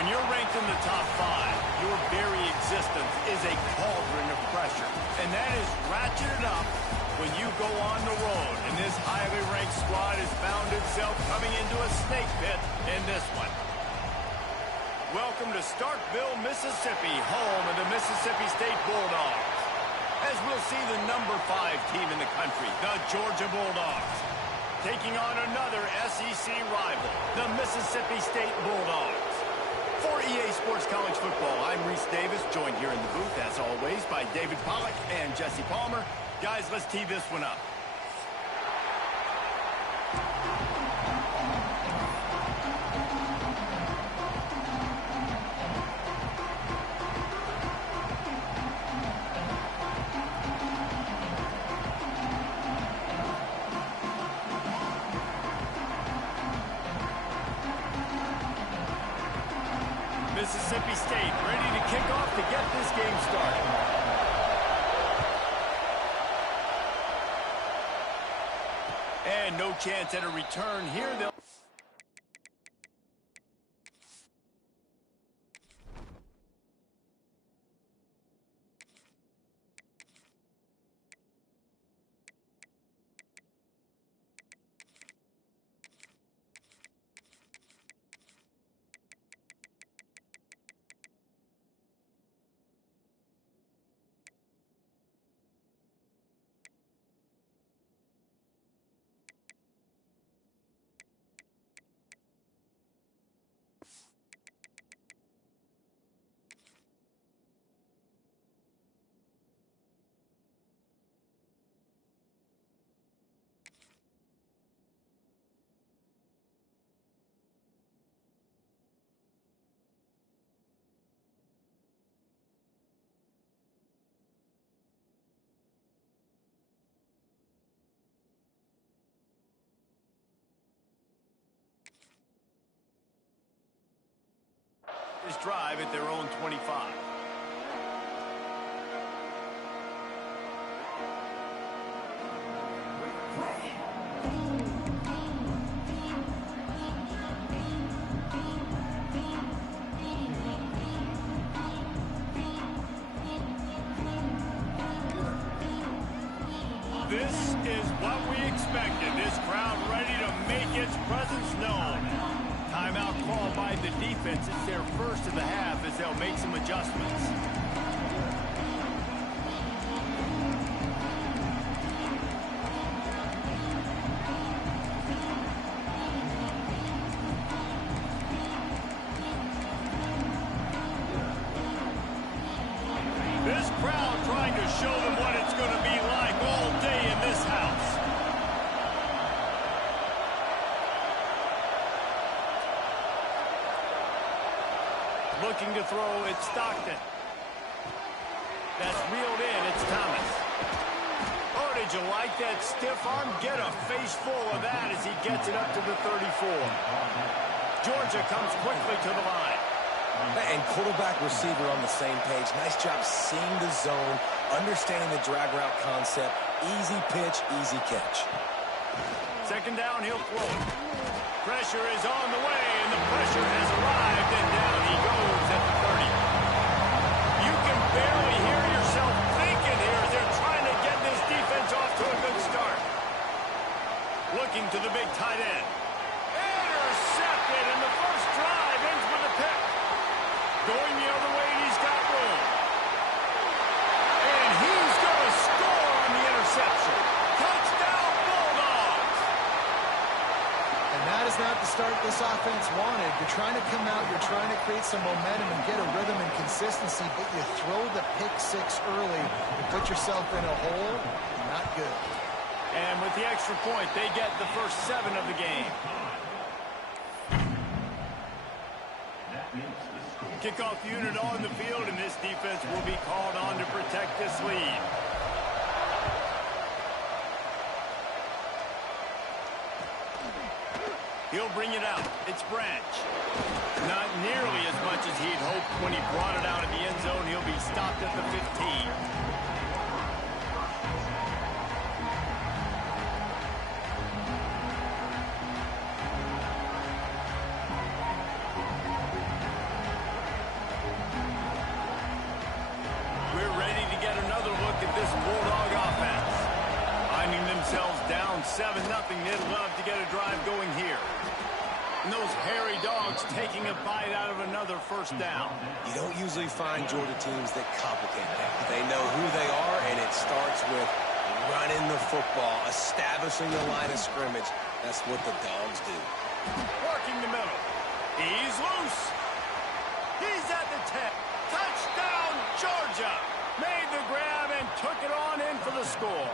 When you're ranked in the top 5, your very existence is a cauldron of pressure. And that is ratcheted up when you go on the road. And this highly ranked squad has found itself coming into a snake pit in this one. Welcome to Starkville, Mississippi, home of the Mississippi State Bulldogs. As we'll see the number 5 team in the country, the Georgia Bulldogs, taking on another SEC rival, the Mississippi State Bulldogs. For EA Sports College Football, I'm Reese Davis, joined here in the booth, as always, by David Pollack and Jesse Palmer. Guys, let's tee this one up. Mississippi State ready to kick off to get this game started. And no chance at a return here. They'll this drive at their own 25. This is what we expected. This crowd ready to make its presence known. Timeout called by the defense. It's their first of the half as they'll make some adjustments. This crowd trying to show them what it's going to be like all day in this house. Looking to throw, it's Stockton. That's reeled in, it's Thomas. Oh, did you like that stiff arm? Get a face full of that as he gets it up to the 34. Georgia comes quickly to the line. And quarterback receiver on the same page. Nice job seeing the zone, understanding the drag route concept. Easy pitch, easy catch. Second down, he'll throw it. Pressure is on the way, and the pressure has arrived, and down he goes at the 30. You can barely hear yourself thinking here as they're trying to get this defense off to a good start. Looking to the big tight end. Intercepted, and the first drive ends with a pick. Going the other way, and he's got room. And he's going to score on the interception. Touchdown, Bulldogs! And that is not the start this offense wanted. You're trying to come out, you're trying to create some momentum and get a rhythm and consistency, but you throw the pick 6 early and put yourself in a hole. Not good. And with the extra point, they get the first 7 of the game. Kickoff unit on the field, and this defense will be called on to protect this lead. He'll bring it out. It's Branch. Not nearly as much as he'd hoped when he brought it out of the end zone. He'll be stopped at the 15. they'd love to get a drive going here. And those hairy dogs taking a bite out of another first down. You don't usually find Georgia teams that complicate that. They know who they are, and it starts with running the football, establishing the line of scrimmage. That's what the dogs do. Working the middle. He's loose. He's at the 10. Touchdown, Georgia. Made the grab and took it on in for the score.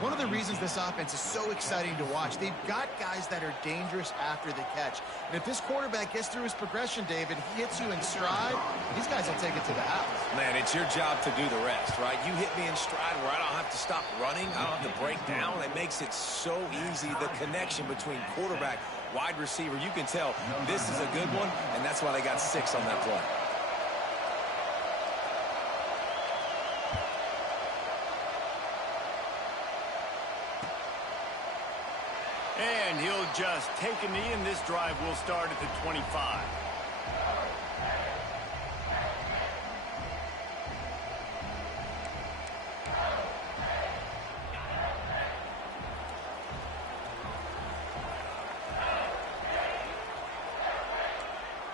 One of the reasons this offense is so exciting to watch, they've got guys that are dangerous after the catch. And if this quarterback gets through his progression, David, he hits you in stride, these guys will take it to the house. Man, it's your job to do the rest, right? You hit me in stride where I don't have to stop running. I don't have to break down. It makes it so easy, the connection between quarterback, wide receiver. You can tell this is a good one, and that's why they got 6 on that play. And he'll just take a knee, and this drive will start at the 25.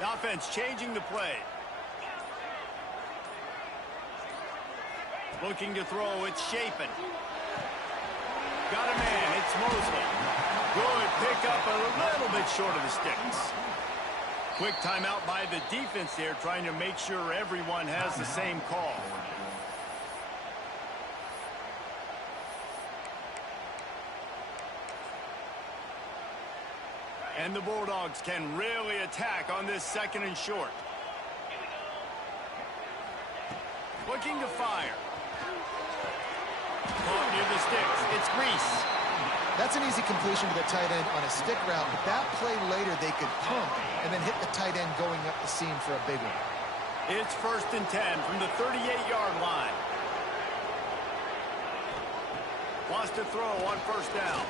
The offense changing the play. Looking to throw, it's Shapen. Got a man, it's Mosley. Good pick up a little bit short of the sticks. Quick timeout by the defense there, trying to make sure everyone has the same call. And the Bulldogs can really attack on this 2nd and short. Looking to fire. Caught near the sticks. It's Reese. That's an easy completion to the tight end on a stick route, but that play later they could pump and then hit the tight end going up the seam for a big one. It's 1st and 10 from the 38-yard line. Wants to throw on 1st down.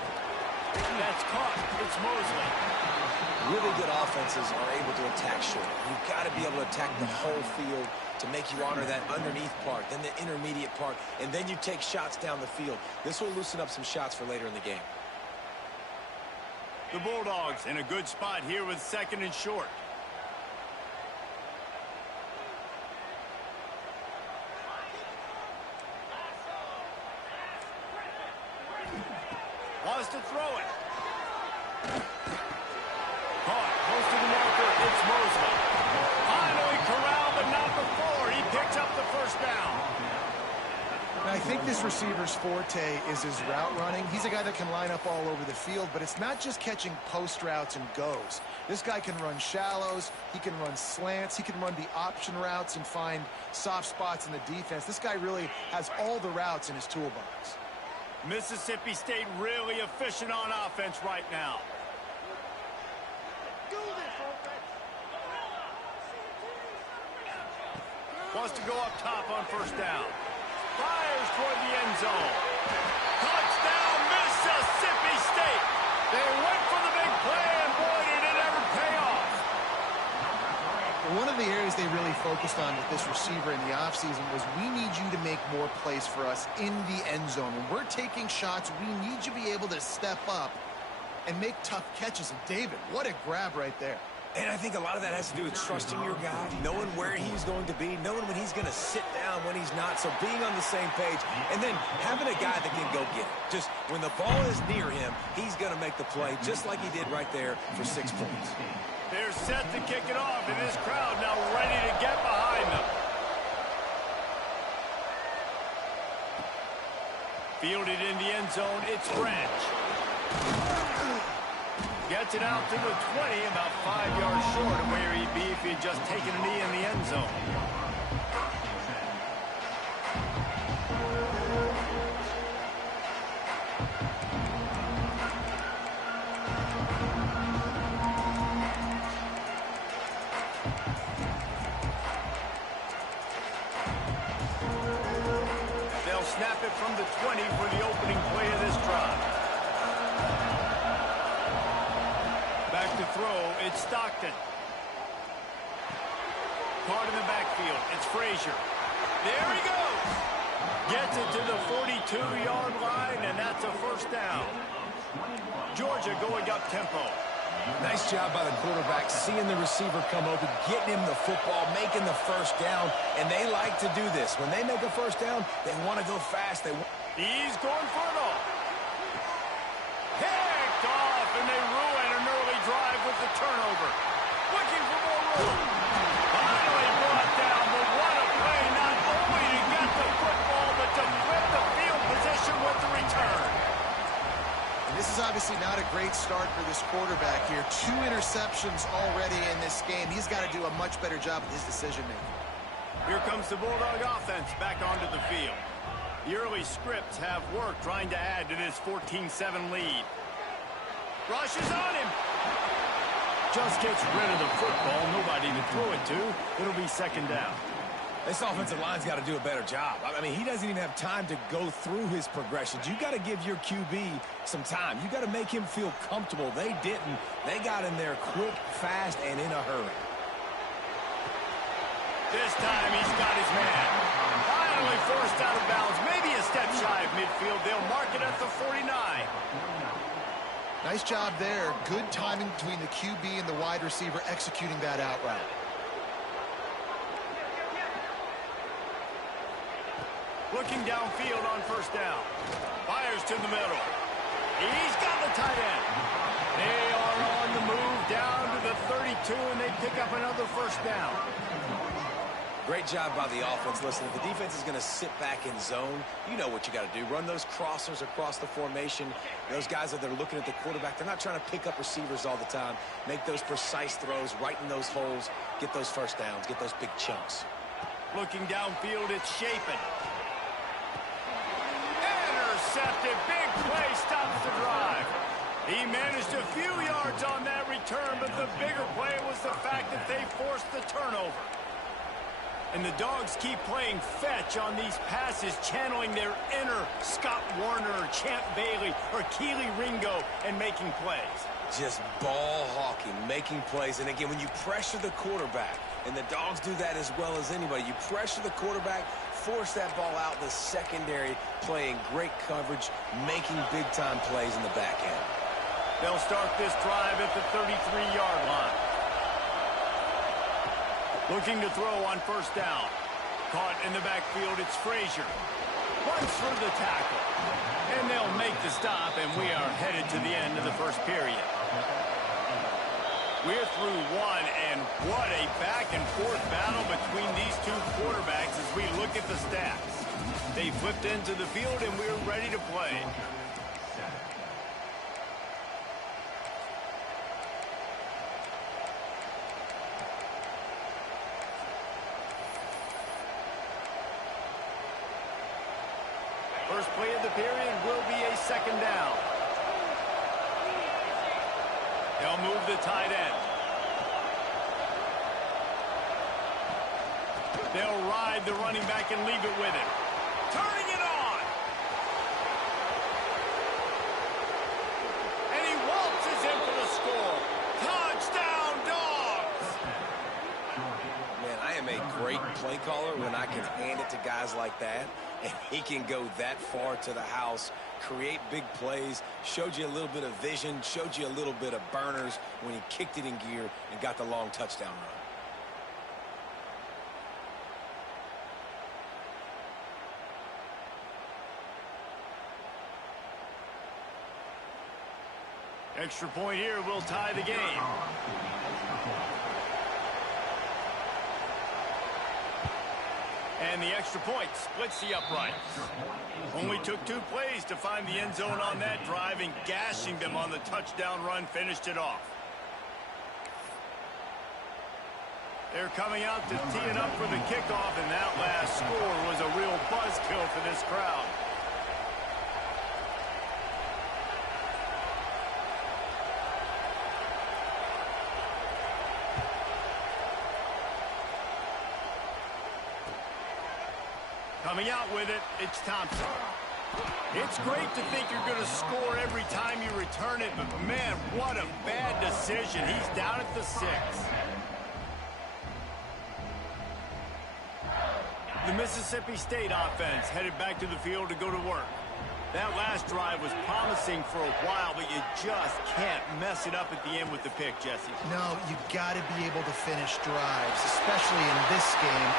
That's caught. It's Mosley. Really good offenses are able to attack short. You've got to be able to attack the whole field to make you honor that underneath part, then the intermediate part, and then you take shots down the field. This will loosen up some shots for later in the game. The Bulldogs in a good spot here with 2nd and short. Wants to throw it. Caught close to the marker. It's Mosley. Finally corralled, but not before. He picks up the 1st down. Now, I think this receiver's forte is his route running. He's a guy that can line up all over the field, but it's not just catching post routes and goes. This guy can run shallows, he can run slants, he can run the option routes and find soft spots in the defense. This guy really has all the routes in his toolbox. Mississippi State really efficient on offense right now. Wants to go up top on 1st down. Fires toward the end zone. Touchdown, Mississippi State. They went for the big play, and boy, did it ever pay off. One of the areas they really focused on with this receiver in the offseason was we need you to make more plays for us in the end zone. When we're taking shots, we need you to be able to step up and make tough catches. And David, what a grab right there. And I think a lot of that has to do with trusting your guy, knowing where he's going to be, knowing when he's going to sit down, when he's not. So being on the same page, and then having a guy that can go get it. Just when the ball is near him, he's going to make the play, just like he did right there for 6 points. They're set to kick it off, and this crowd now ready to get behind them. Fielded in the end zone, it's Branch. Gets it out to the 20, about 5 yards short of where he'd be if he had just taken a knee in the end zone. They'll snap it from the 20 for the opening play of this drive. Back to throw, it's Stockton. Caught in the backfield, it's Frazier. There he goes. Gets it to the 42-yard line, and that's a 1st down. Georgia going up tempo. Nice job by the quarterback, seeing the receiver come open, getting him the football, making the first down, and they like to do this. When they make a first down, they want to go fast. He's going for it all. Picked off, and they ruin an early drive with the turnover. Looking for more room. Finally brought down, but what a play, not only to get the football, but to flip the field position with the return. This is obviously not a great start for this quarterback here. 2 interceptions already in this game. He's got to do a much better job with his decision-making. Here comes the Bulldog offense back onto the field. The early scripts have worked trying to add to this 14-7 lead. Rush is on him. Just gets rid of the football. Nobody to throw it to. It'll be second down. This offensive line's got to do a better job. I mean, he doesn't even have time to go through his progressions. You got to give your QB some time. You got to make him feel comfortable. They didn't. They got in there quick, fast, and in a hurry. This time he's got his man. Finally forced out of bounds. Maybe a step shy of midfield. They'll mark it at the 49. Nice job there. Good timing between the QB and the wide receiver executing that out route. Looking downfield on first down. Fires to the middle. He's got the tight end. They are on the move down to the 32, and they pick up another first down. Great job by the offense. Listen, if the defense is going to sit back in zone, you know what you got to do. Run those crossers across the formation. Those guys that are looking at the quarterback, they're not trying to pick up receivers all the time. Make those precise throws, right in those holes, get those first downs, get those big chunks. Looking downfield, it's Shapen. Intercepted. Big play stops the drive. He managed a few yards on that return, but the bigger play was the fact that they forced the turnover. And the Dogs keep playing fetch on these passes, channeling their inner Scott Warner or Champ Bailey or Keely Ringo and making plays. Just ball hawking, making plays. And again, when you pressure the quarterback, and the Dogs do that as well as anybody, you pressure the quarterback, force that ball out the secondary, playing great coverage, making big-time plays in the back end. They'll start this drive at the 33-yard line. Looking to throw on first down. Caught in the backfield, it's Frazier. Runs for the tackle. And they'll make the stop, and we are headed to the end of the first period. We're through one, and what a back-and-forth battle between these two quarterbacks as we look at the stats. They flipped into the field, and we're ready to play. First play of the period will be a second down. They'll move the tight end. They'll ride the running back and leave it with him. Turning it on. And he waltzes in for the score. Touchdown, Dogs! Man, I am a great play caller when I can hand it to guys like that, and he can go that far to the house, create big plays, showed you a little bit of vision, showed you a little bit of burners when he kicked it in gear and got the long touchdown run. Extra point here will tie the game. And the extra point splits the uprights. Only took 2 plays to find the end zone on that drive, and gashing them on the touchdown run finished it off. They're coming out to tee it up for the kickoff, and that last score was a real buzzkill for this crowd. Coming out with it, it's Thompson. It's great to think you're going to score every time you return it, but man, what a bad decision. He's down at the 6. The Mississippi State offense headed back to the field to go to work. That last drive was promising for a while, but you just can't mess it up at the end with the pick, Jesse. No, you got to be able to finish drives, especially in this game.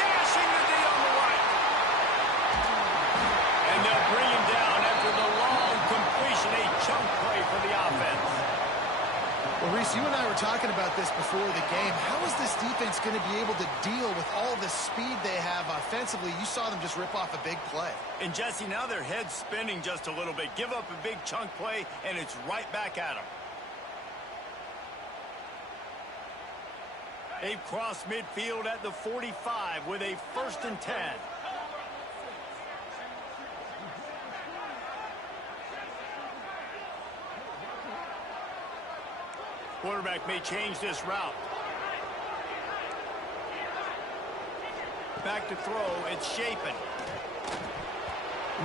Dashing the D on the right. And they'll bring him down after the long completion, a chunk play for the offense. Well, Reese, you and I were talking about this before the game. How is this defense going to be able to deal with all the speed they have offensively? You saw them just rip off a big play. And, Jesse, now their head's spinning just a little bit. Give up a big chunk play, and it's right back at them. They've crossed midfield at the 45 with a 1st and 10. Quarterback may change this route. Back to throw. It's Shapen.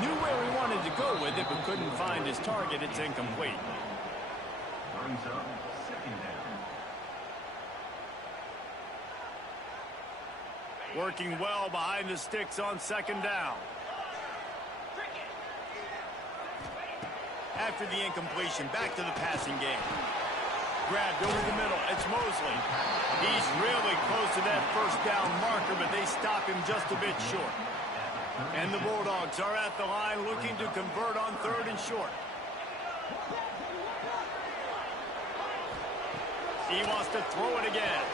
Knew where he wanted to go with it, but couldn't find his target. It's incomplete. Brings up 2nd down. Working well behind the sticks on 2nd down. After the incompletion, back to the passing game. Grabbed over the middle. It's Mosley. He's really close to that 1st down marker, but they stop him just a bit short. And the Bulldogs are at the line looking to convert on 3rd and short. He wants to throw it again.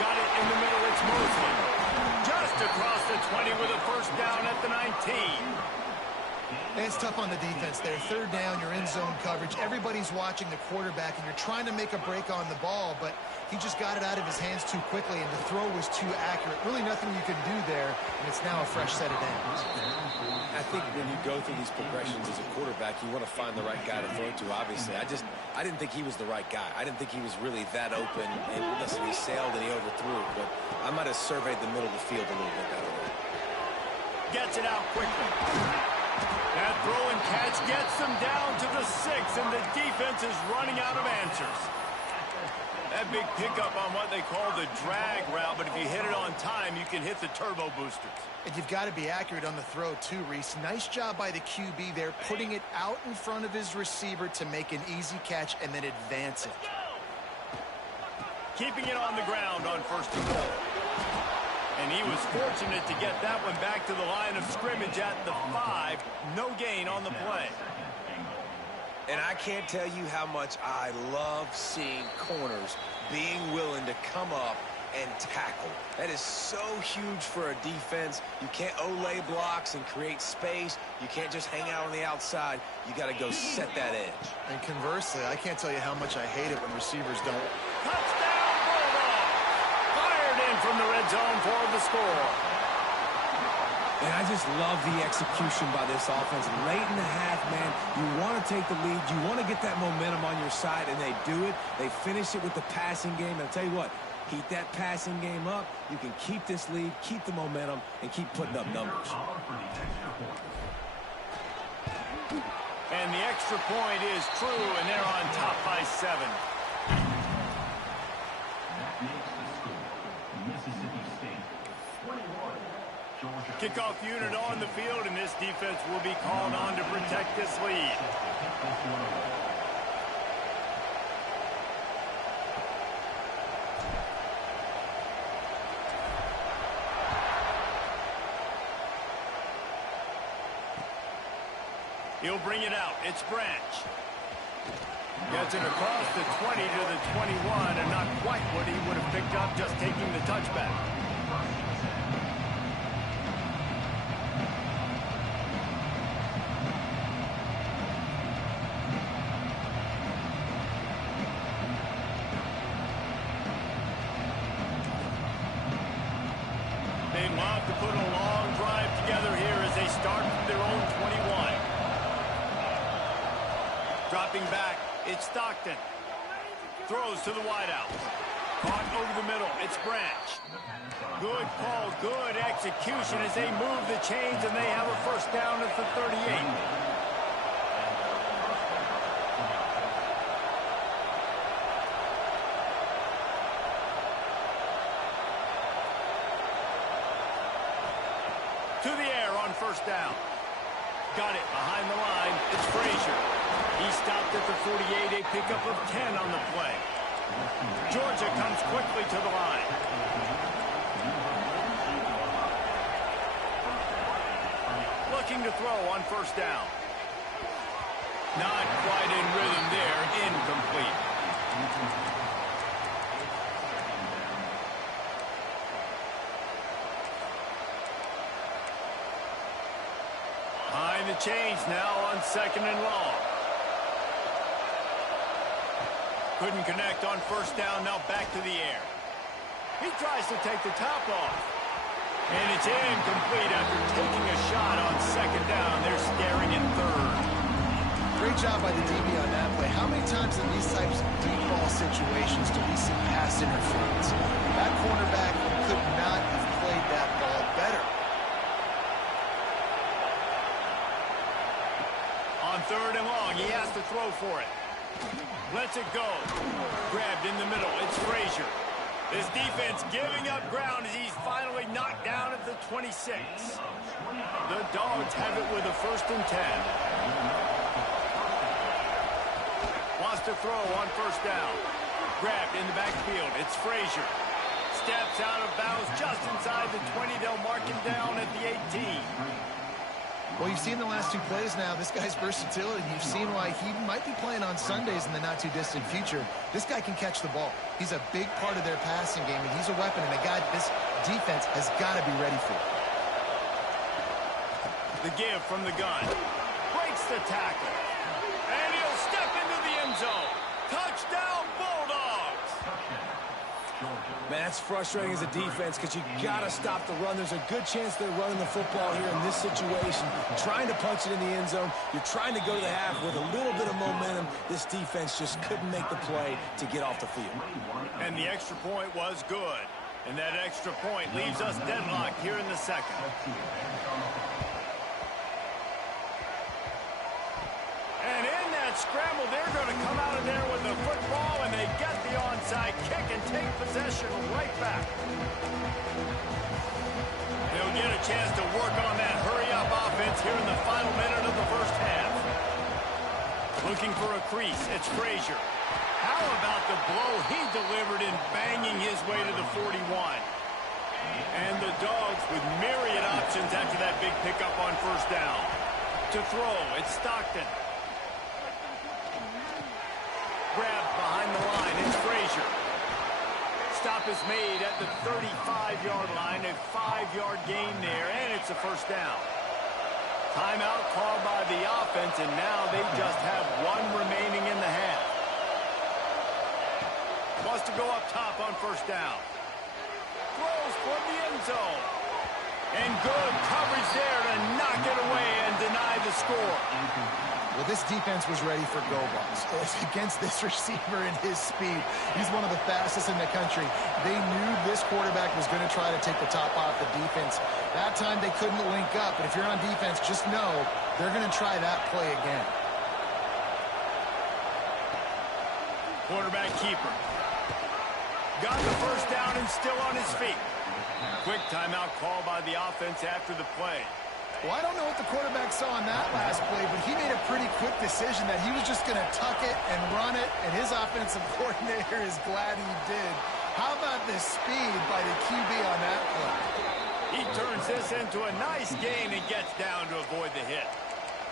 Got it in the middle. It's Mosley. Just across the 20 with a 1st down at the 19. And it's tough on the defense there. 3rd down, you're in zone coverage. Everybody's watching the quarterback, and you're trying to make a break on the ball, but he just got it out of his hands too quickly, and the throw was too accurate. Really nothing you can do there, and it's now a fresh set of downs. I think when you go through these progressions as a quarterback, you want to find the right guy to throw to, obviously. I didn't think he was the right guy. I didn't think he was really that open. And listen, he sailed and he overthrew it, but I might have surveyed the middle of the field a little bit better. Gets it out quickly. That throw and catch gets them down to the 6, and the defense is running out of answers. That big pickup on what they call the drag route, but if you hit it on time, you can hit the turbo boosters. And you've got to be accurate on the throw too, Reese. Nice job by the QB there, putting it out in front of his receiver to make an easy catch and then advance it. Keeping it on the ground on 1st and goal. And he was fortunate to get that one back to the line of scrimmage at the 5. No gain on the play. And I can't tell you how much I love seeing corners being willing to come up and tackle. That is so huge for a defense. You can't olay blocks and create space. You can't just hang out on the outside. You got to go set that edge. And conversely, I can't tell you how much I hate it when receivers don't. Touchdown, Bulldog! Fired in from the red zone for the score. And I just love the execution by this offense. Late in the half, man, you want to take the lead. You want to get that momentum on your side, and they do it. They finish it with the passing game. And I'll tell you what, keep that passing game up. You can keep this lead, keep the momentum, and keep putting up numbers. And the extra point is true, and they're on top by 7. Kickoff unit on the field, and this defense will be called on to protect this lead. He'll bring it out. It's Branch. Gets it across the 20 to the 21, and not quite what he would have picked up just taking the touchback. They'd love to put a long drive together here as they start from their own 21. Dropping back, it's Stockton. Throws to the wideout. Caught over the middle, it's Branch. Good call, good execution as they move the chains, and they have a 1st down at the 38. To the air on 1st down. Got it behind the line. It's Frazier. He stopped at the 48, a pickup of 10 on the play. Georgia comes quickly to the line. Looking to throw on first down. Not quite in rhythm there. Incomplete. Behind the chains now on second and long. Couldn't connect on first down, now back to the air. He tries to take the top off. And it's incomplete after taking a shot on second down. They're staring in third. Great job by the DB on that play. How many times in these types of deep ball situations do we see pass interference? That cornerback could not have played that ball better. On third and long, he has to throw for it. Lets it go. Grabbed in the middle. It's Frazier. This defense giving up ground as he's finally knocked down at the 26. The Dogs have it with a 1st and 10. Wants to throw on first down. Grabbed in the backfield. It's Frazier. Steps out of bounds just inside the 20. They'll mark him down at the 18. Well, you've seen the last 2 plays now. This guy's versatility. You've seen why he might be playing on Sundays in the not-too-distant future. This guy can catch the ball. He's a big part of their passing game, and he's a weapon, and a guy this defense has got to be ready for. The give from the gun. Breaks the tackle. And he'll step into the end zone. Touchdown, Bulldogs! Man, that's frustrating as a defense because you got to stop the run. There's a good chance they're running the football here in this situation. Trying to punch it in the end zone. You're trying to go to the half with a little bit of momentum. This defense just couldn't make the play to get off the field. And the extra point was good. And that extra point leaves us deadlocked here in the second. And in that scramble, they're going to come out of there with the football, and they get the onside kick and take possession right back. They'll get a chance to work on that hurry-up offense here in the final minute of the first half. Looking for a crease, it's Frazier. How about the blow he delivered in banging his way to the 41? And the Dogs with myriad options after that big pickup on first down. To throw, it's Stockton. Grabbed behind the line, it's Frazier. Stop is made at the 35-yard line, a 5-yard gain there, and it's a first down. Timeout called by the offense, and now they just have 1 remaining in the half. Wants to go up top on first down. Throws for the end zone. And good coverage there to knock it away and deny the score. Well, this defense was ready for go balls. Against this receiver and his speed, he's one of the fastest in the country. They knew this quarterback was going to try to take the top off the defense. That time they couldn't link up, but if you're on defense, just know they're going to try that play again. Quarterback keeper. Got the first down and still on his feet. Quick timeout call by the offense after the play. Well, I don't know what the quarterback saw on that last play, but he made a pretty quick decision that he was just going to tuck it and run it, and his offensive coordinator is glad he did. How about the speed by the QB on that play? He turns this into a nice gain and gets down to avoid the hit.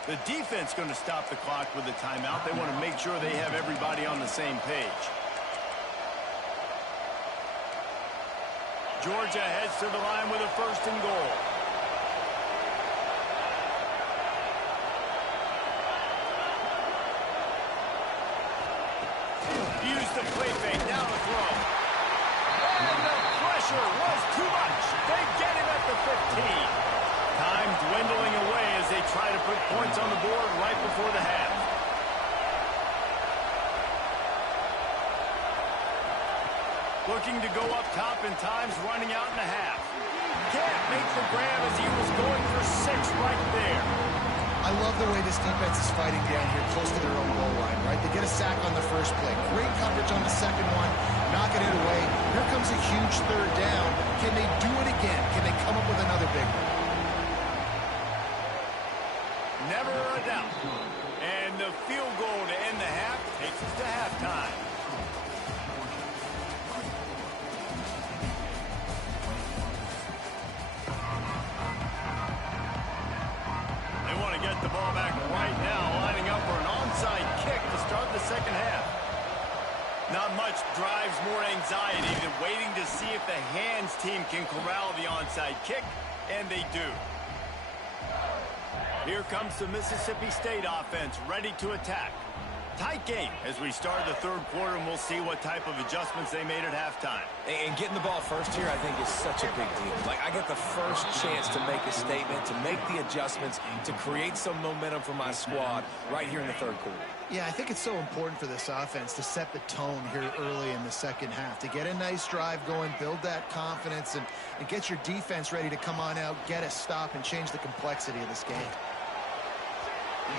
The defense going to stop the clock with the timeout. They want to make sure they have everybody on the same page. Georgia heads to the line with a 1st and goal. Use the play fake, now to throw. And the pressure was too much. They get him at the 15. Time dwindling away as they try to put points on the board right before the half. Looking to go up top, and time's running out in the half. Can't make the grab as he was going for 6 right there. I love the way this defense is fighting down here close to their own goal line, right? They get a sack on the first play. Great coverage on the second one, knocking it away. Here comes a huge 3rd down. Can they do it again? Can they come up with another big one? Never a doubt. And the field goal to end the half takes us to halftime. They want to get the ball back right now, lining up for an onside kick to start the second half. Not much drives more anxiety than waiting to see if the hands team can corral the onside kick, and they do. Here comes the Mississippi State offense, ready to attack. Tight game as we start the third quarter, and we'll see what type of adjustments they made at halftime. And getting the ball first here, I think, is such a big deal. Like, I get the first chance to make a statement, to make the adjustments, to create some momentum for my squad right here in the third quarter. Yeah, I think it's so important for this offense to set the tone here early in the second half, to get a nice drive going, build that confidence, and get your defense ready to come on out, get a stop, and change the complexity of this game.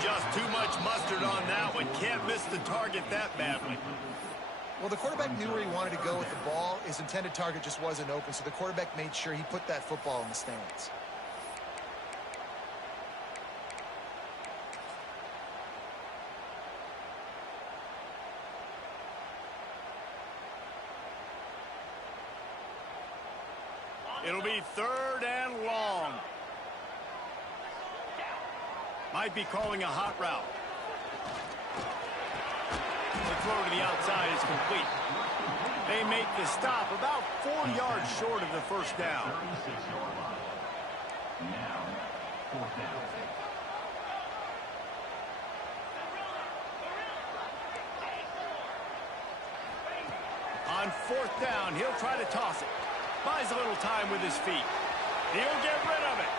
Just too much mustard on that one. Can't miss the target that badly. Well, the quarterback knew where he wanted to go with the ball. His intended target just wasn't open, so the quarterback made sure he put that football in the stands. It'll be third and long. Might be calling a hot route. The throw to the outside is complete. They make the stop about 4 yards short of the first down. Now, fourth down. On fourth down, he'll try to toss it. Buys a little time with his feet. He'll get rid of it.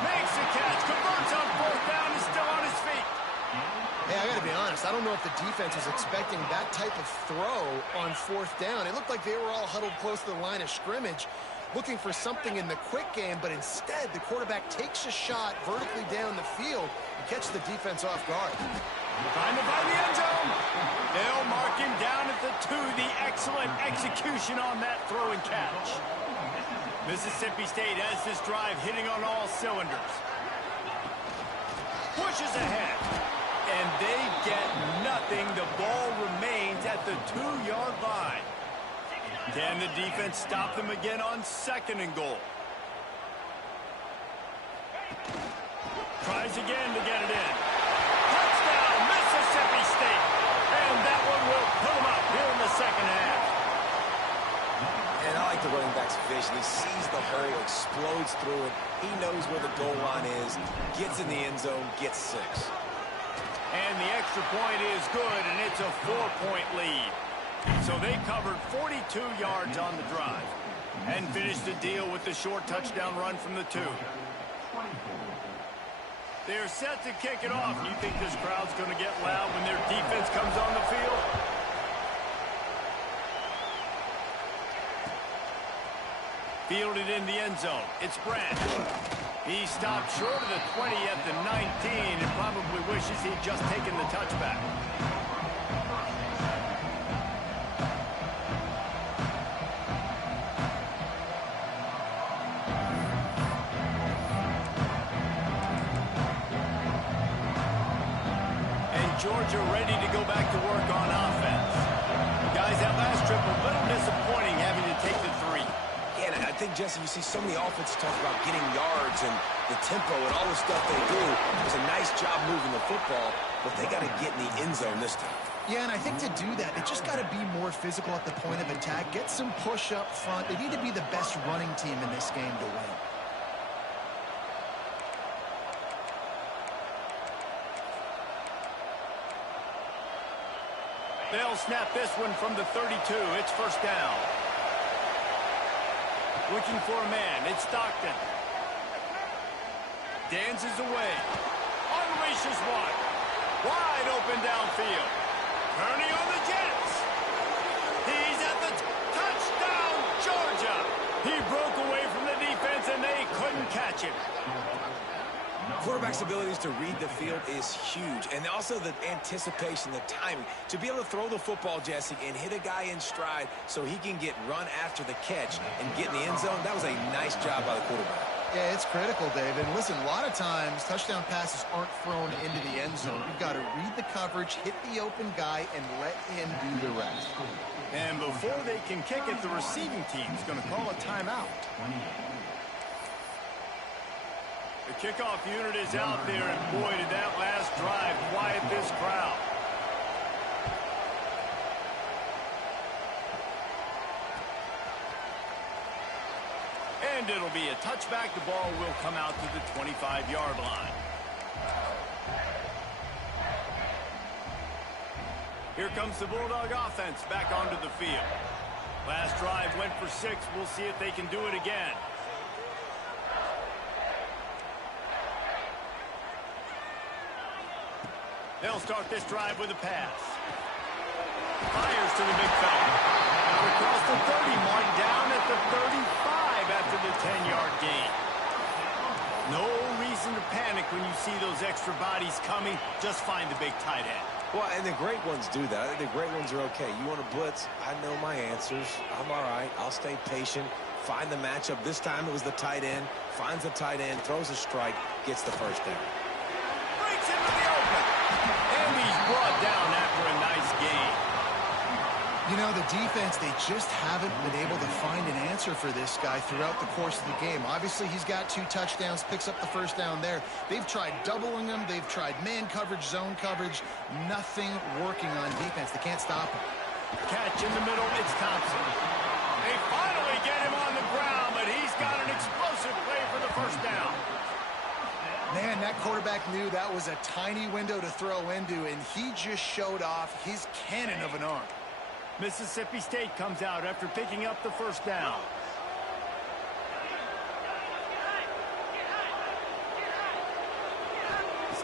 Makes the catch, converts on fourth down, is still on his feet. Hey, I got to be honest. I don't know if the defense was expecting that type of throw on fourth down. It looked like they were all huddled close to the line of scrimmage, looking for something in the quick game, but instead the quarterback takes a shot vertically down the field and catches the defense off guard. Trying to find the end zone. They'll mark him down at the 2. The excellent execution on that throw and catch. Mississippi State has this drive hitting on all cylinders. Pushes ahead. And they get nothing. The ball remains at the 2-yard line. Can the defense stop them again on second and goal? Tries again to get it in. Touchdown, Mississippi State. And that one will put them up here in the second half. And I like the running back's vision. He sees the hole, explodes through it. He knows where the goal line is, gets in the end zone, gets 6. And the extra point is good, and it's a 4-point lead. So they covered 42 yards on the drive and finished the deal with the short touchdown run from the 2. They're set to kick it off. You think this crowd's going to get loud when their defense comes on the field? Fielded in the end zone. It's Brandt. He stopped short of the 20 at the 19 and probably wishes he'd just taken the touchback. And Georgia ready to go back to work on offense. Guys, that last trip a little disappointing having to take the 3. And I think, Jesse, you see so many offenses talk about getting yards and the tempo and all the stuff they do. It was a nice job moving the football, but they got to get in the end zone this time. Yeah, and I think to do that, they just got to be more physical at the point of attack, get some push up front. They need to be the best running team in this game to win. They'll snap this one from the 32. It's first down. Looking for a man. It's Stockton. Dances away. Unleashes one. Wide open downfield. Turning on the Jets. He's at the touchdown, Georgia. He broke away from the defense, and they couldn't catch him. Quarterback's abilities to read the field is huge, and also the anticipation, the timing. To be able to throw the football, Jesse, and hit a guy in stride so he can get run after the catch and get in the end zone, that was a nice job by the quarterback. Yeah, it's critical, David. And listen, a lot of times touchdown passes aren't thrown into the end zone. You've got to read the coverage, hit the open guy, and let him do the rest. And before they can kick it, the receiving team's going to call a timeout. The kickoff unit is out there, and boy, did that last drive quiet this crowd. And it'll be a touchback. The ball will come out to the 25-yard line. Here comes the Bulldog offense back onto the field. Last drive went for 6. We'll see if they can do it again. They'll start this drive with a pass. Fires to the big fella. Out across the 30 mark, down at the 35 after the 10-yard gain. No reason to panic when you see those extra bodies coming. Just find the big tight end. Well, and the great ones do that. I think the great ones are okay. You want to blitz? I know my answers. I'm all right. I'll stay patient. Find the matchup. This time it was the tight end. Finds the tight end, throws a strike, gets the first down. Breaks into the open. And he's brought down after a nice gain. You know, the defense, they just haven't been able to find an answer for this guy throughout the course of the game. Obviously, he's got 2 touchdowns, picks up the first down there. They've tried doubling him. They've tried man coverage, zone coverage. Nothing working on defense. They can't stop him. Catch in the middle. It's Thompson. They finally get him on the ground, but he's got an explosive play for the first down. Man, that quarterback knew that was a tiny window to throw into, and he just showed off his cannon of an arm. Mississippi State comes out after picking up the first down.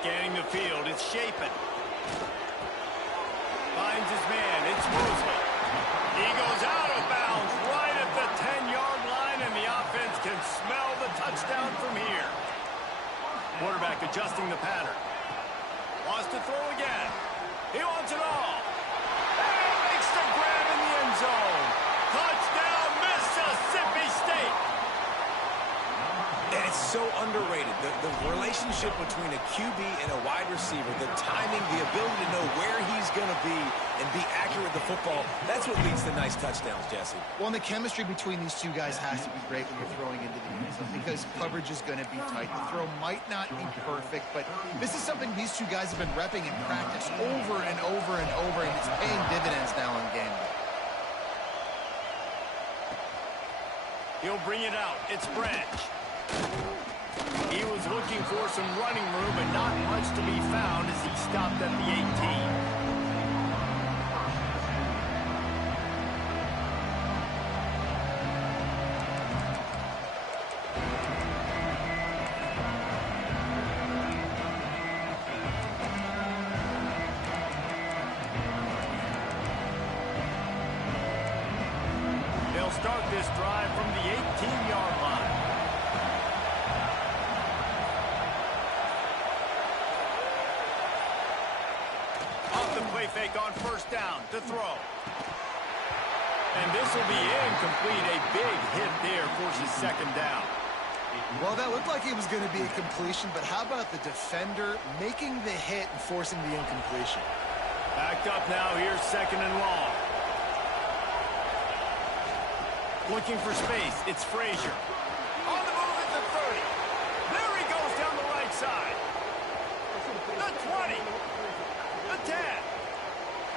Scanning the field, it's Shapen. Finds his man, it's Mosley. He goes out of bounds right at the 10-yard line, and the offense can smell the touchdown from here. Quarterback adjusting the pattern. Wants to throw again. He wants it all. Makes the grab in the end zone. Touchdown, Mississippi State. And it's so underrated. The relationship between a QB and a wide receiver, the timing, the ability to know where he's going to be and be accurate with the football, that's what leads to nice touchdowns, Jesse. Well, and the chemistry between these two guys has to be great when you're throwing into the end zone because coverage is going to be tight. The throw might not be perfect, but this is something these two guys have been repping in practice over and over and over, and it's paying dividends now on game day. He'll bring it out. It's Branch. He was looking for some running room, but not much to be found as he stopped at the 18. They'll start this drive from the 18-yard line. Play fake on first down to throw. And this will be incomplete. A big hit there forces second down. Well, that looked like it was going to be a completion, but how about the defender making the hit and forcing the incompletion? Backed up now. Here's second and long. Looking for space. It's Frazier. On the move at the 30. There he goes down the right side. The 20. The 10.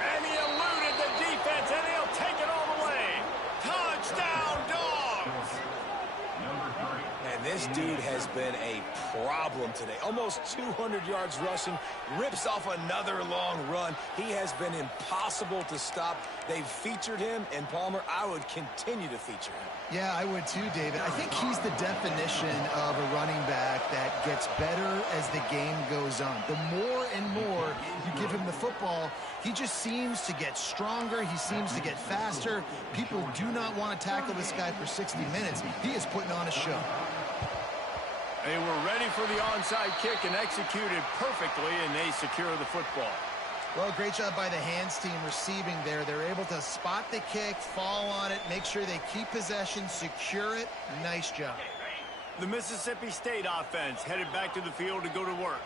And he eluded the defense, and he'll take it all the way. Touchdown, Dogs! And this dude has been a problem today. Almost 200 yards rushing, rips off another long run. He has been impossible to stop. They've featured him, and Palmer, I would continue to feature him. Yeah, I would too, David. I think he's the definition of a running back that gets better as the game goes on. The more and more you give him the football, he just seems to get stronger. He seems to get faster. People do not want to tackle this guy for 60 minutes. He is putting on a show. They were ready for the onside kick and executed perfectly, and they secure the football. Well, great job by the hands team receiving there. They're able to spot the kick, fall on it, make sure they keep possession, secure it. Nice job. The Mississippi State offense headed back to the field to go to work.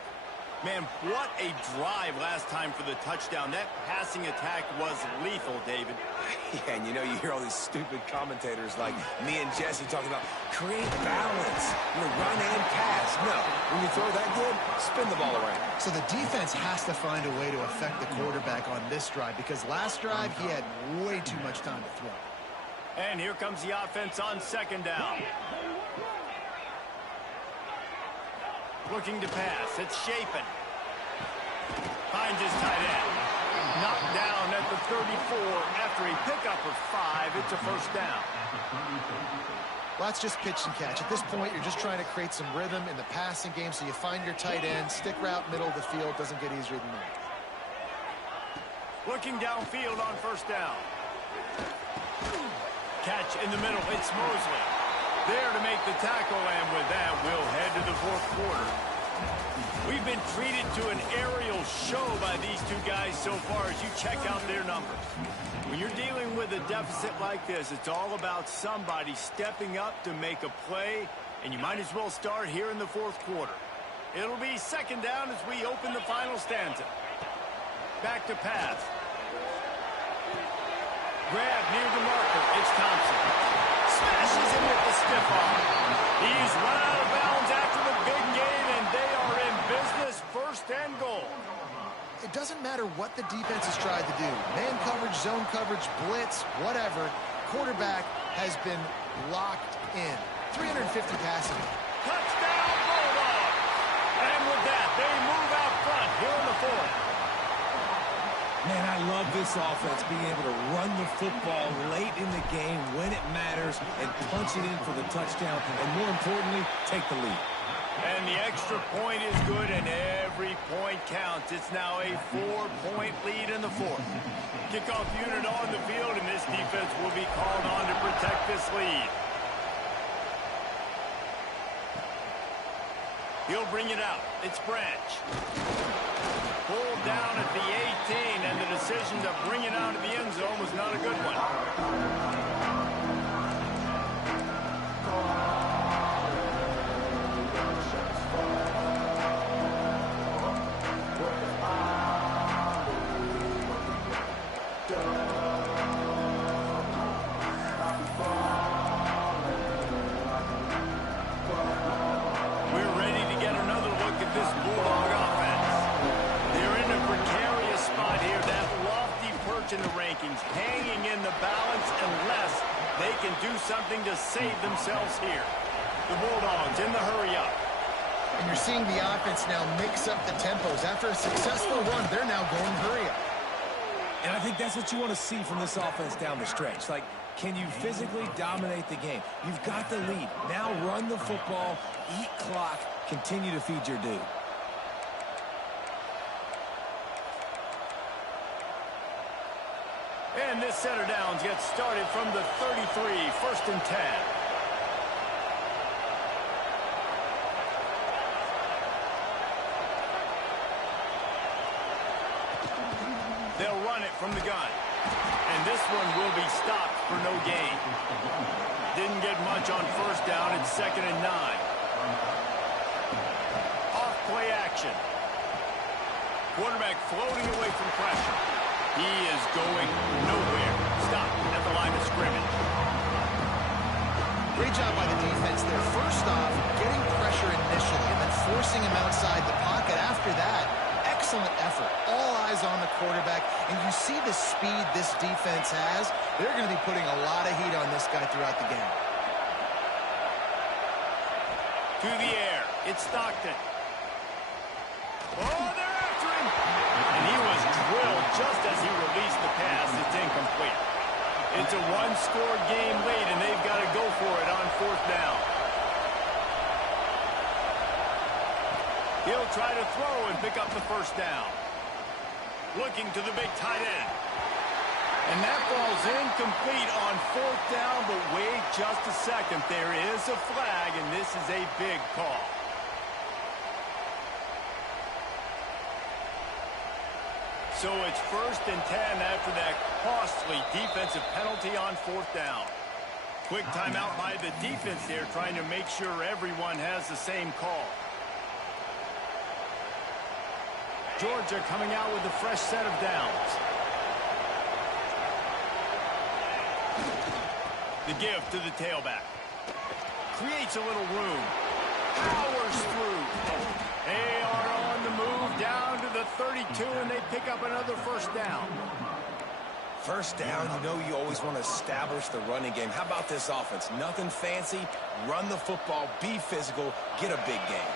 Man, what a drive last time for the touchdown. That passing attack was lethal, David. Yeah, and you know, you hear all these stupid commentators like me and Jesse talking about create balance, run and pass. No, when you throw that good, spin the ball around. So the defense has to find a way to affect the quarterback on this drive because last drive he had way too much time to throw. And here comes the offense on second down. Looking to pass. It's Shapen. Finds his tight end. Knocked down at the 34 after a pickup of 5. It's a first down. Well, that's just pitch and catch. At this point, you're just trying to create some rhythm in the passing game, so you find your tight end, stick route, middle of the field. Doesn't get easier than that. Looking downfield on first down. Catch in the middle. It's Mosley. There to make the tackle, and with that, we'll head to the fourth quarter. We've been treated to an aerial show by these two guys so far as you check out their numbers. When you're dealing with a deficit like this, it's all about somebody stepping up to make a play, and you might as well start here in the fourth quarter. It'll be second down as we open the final stanza. Back to pass. Grab near the marker. It's Thompson. Smashes him with the stiff arm. He's run out of bounds after the big gain, and they are in business, first and goal. It doesn't matter what the defense has tried to do. Man coverage, zone coverage, blitz, whatever. Quarterback has been locked in. 350 passing. Touchdown, Bulldogs! And with that, they move out front here in the fourth. Man, I love this offense, being able to run the football late in the game when it matters and punch it in for the touchdown, and more importantly, take the lead. And the extra point is good, and every point counts. It's now a 4-point lead in the fourth. Kickoff unit on the field, and this defense will be called on to protect this lead. He'll bring it out. It's Branch. Pulled down at the 18, and the decision to bring it out of the end zone was not a good one. We're ready to get another look at this Bulldog offense. They're in a precarious spot here, that lofty perch in the rankings, hanging in the balance unless they can do something to save themselves here. The Bulldogs in the hurry-up. And you're seeing the offense now mix up the tempos. After a successful run, they're now going hurry-up. And I think that's what you want to see from this offense down the stretch. Like, can you physically dominate the game? You've got the lead. Now run the football, eat clock, continue to feed your dude. And this set of downs gets started from the 33, first and 10. They'll run it from the gun. And this one will be stopped for no gain. Didn't get much on first down. It's second and 9. Off play action. Quarterback floating away from pressure. He is going nowhere. Stopped at the line of scrimmage. Great job by the defense there. First off, getting pressure initially and then forcing him outside the pocket after that. Excellent effort. All eyes on the quarterback. And you see the speed this defense has. They're going to be putting a lot of heat on this guy throughout the game. To the air. It's Stockton. Oh, they're after him. And he was drilled just as he released the pass. It's incomplete. It's a one-score game late, and they've got to go for it on fourth down. He'll try to throw and pick up the first down. Looking to the big tight end. And that ball's incomplete on fourth down, but wait just a second. There is a flag, and this is a big call. So it's first and 10 after that costly defensive penalty on fourth down. Quick timeout by the defense there, trying to make sure everyone has the same call. Georgia coming out with a fresh set of downs. The give to the tailback. Creates a little room. Powers through. They are on the move down to the 32, and they pick up another first down. First down, you know you always want to establish the running game. How about this offense? Nothing fancy. Run the football, be physical, get a big game.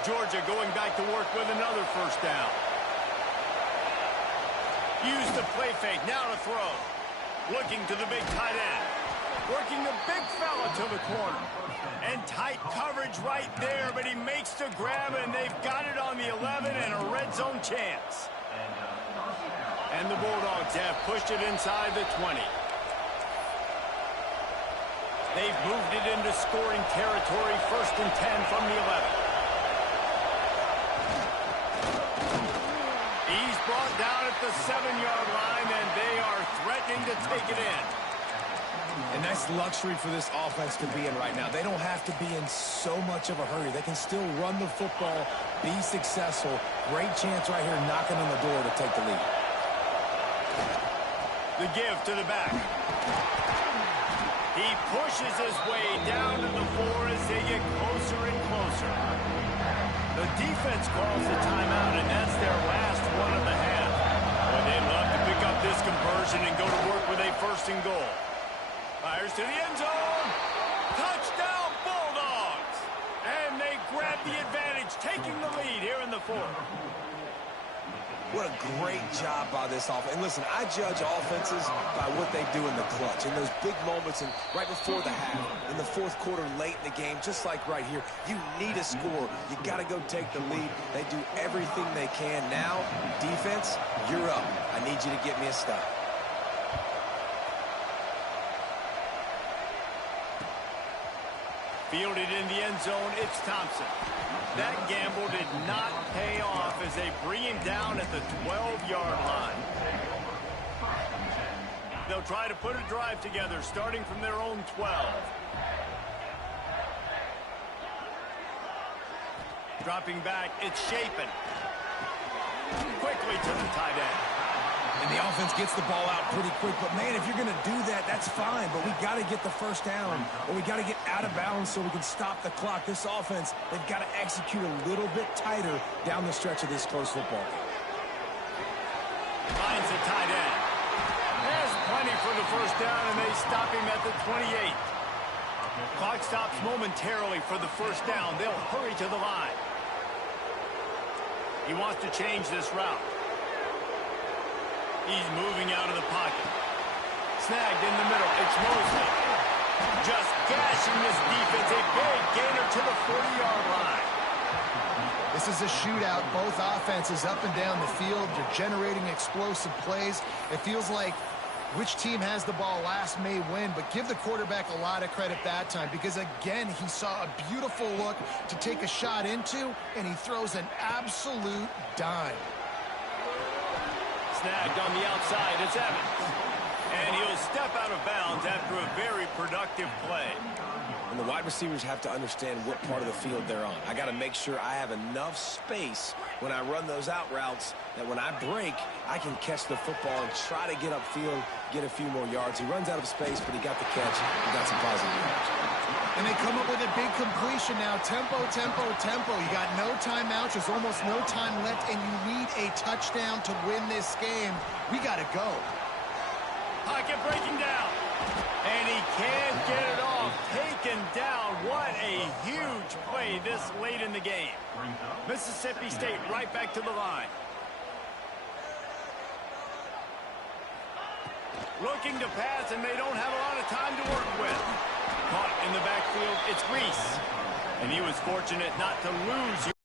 Georgia going back to work with another first down. Use the play fake, now to throw. Looking to the big tight end. Working the big fella to the corner. And tight coverage right there, but he makes the grab, and they've got it on the 11 and a red zone chance. And the Bulldogs have pushed it inside the 20. They've moved it into scoring territory, 1st and 10 from the 11. He's brought down at the 7-yard line, and they are threatening to take it in. And that's luxury for this offense to be in right now. They don't have to be in so much of a hurry. They can still run the football, be successful. Great chance right here knocking on the door to take the lead. The give to the back. He pushes his way down to the 4 as they get closer and closer. The defense calls the timeout, and that's their last one of the half. Well, they'd love to pick up this conversion and go to work with a 1st and goal. Fires to the end zone. Touchdown, Bulldogs! And they grab the advantage, taking the lead here in the 4th. What a great job by this offense. And listen, I judge offenses by what they do in the clutch, in those big moments and right before the half, in the 4th quarter, late in the game, just like right here. You need a score. You got to go take the lead. They do everything they can. Now, defense, you're up. I need you to get me a stop. Fielded in the end zone, it's Thompson. That gamble did not pay off as they bring him down at the 12-yard line. They'll try to put a drive together, starting from their own 12. Dropping back, it's Shapen. Quickly to the tight end. And the offense gets the ball out pretty quick. But, man, if you're going to do that, that's fine. But we got to get the first down, or we got to get out of bounds so we can stop the clock. This offense, they've got to execute a little bit tighter down the stretch of this close football game. Finds the tight end. There's plenty for the first down, and they stop him at the 28. Clock stops momentarily for the first down. They'll hurry to the line. He wants to change this route. He's moving out of the pocket. Snagged in the middle. It's Mosley. Just gashing this defense. A big gainer to the 40-yard line. This is a shootout. Both offenses up and down the field. They're generating explosive plays. It feels like which team has the ball last may win, but give the quarterback a lot of credit that time because, again, he saw a beautiful look to take a shot into, and he throws an absolute dime. Snagged on the outside, it's Evans. And he'll step out of bounds after a very productive play. And the wide receivers have to understand what part of the field they're on. I got to make sure I have enough space when I run those out routes that when I break, I can catch the football and try to get upfield, get a few more yards. He runs out of space, but he got the catch. He got some positive yards. And they come up with a big completion now. Tempo, tempo, tempo. You got no timeouts. There's almost no time left, and you need a touchdown to win this game. We got to go. Pocket breaking down. And he can't get it off. Taken down. What a huge play this late in the game. Mississippi State right back to the line. Looking to pass, and they don't have a lot of time to work with. Caught in the backfield, it's Reese. And he was fortunate not to lose.